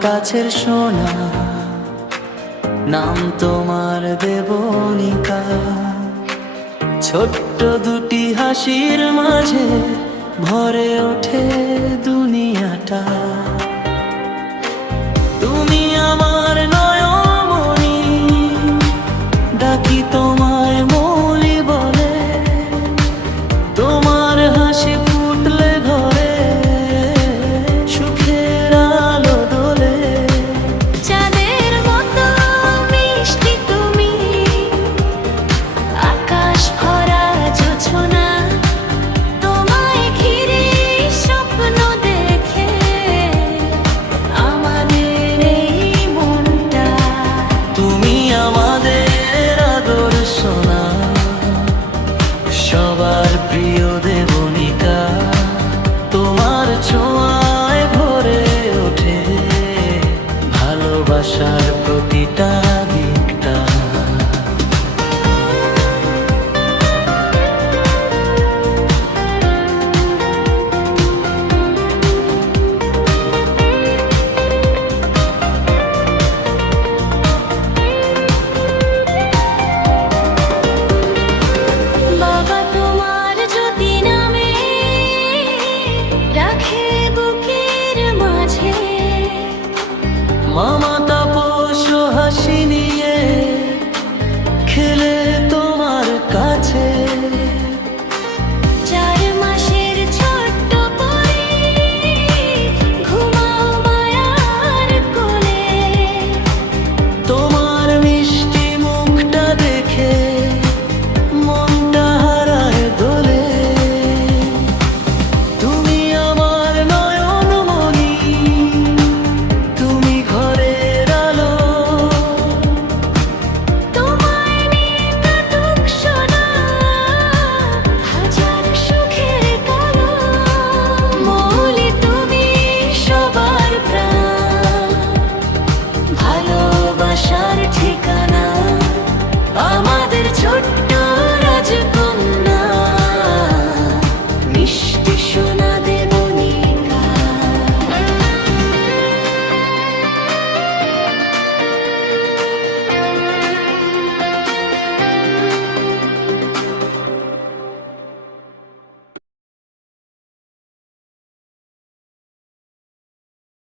কাছের সোনা, নাম তোমার দেবনিকা। ছোট্ট দুটি হাসির মাঝে ভরে ওঠে দুনিয়াটা। তুমি আমার নয়নমণি, ডাকি তোমায় মৌলি বলে। তোমার হাসি ফুটলে ঘরে সুখের আলো দোলে। চাঁদের মতো মিষ্টি তুমি, আকাশ ভরা জোছনা। তোমায় ঘিরে স্বপ্ন দেখে আমাদের এই মনটা। তুমি আমাদের আদর সোনা, সবার প্রিয় দেবনী।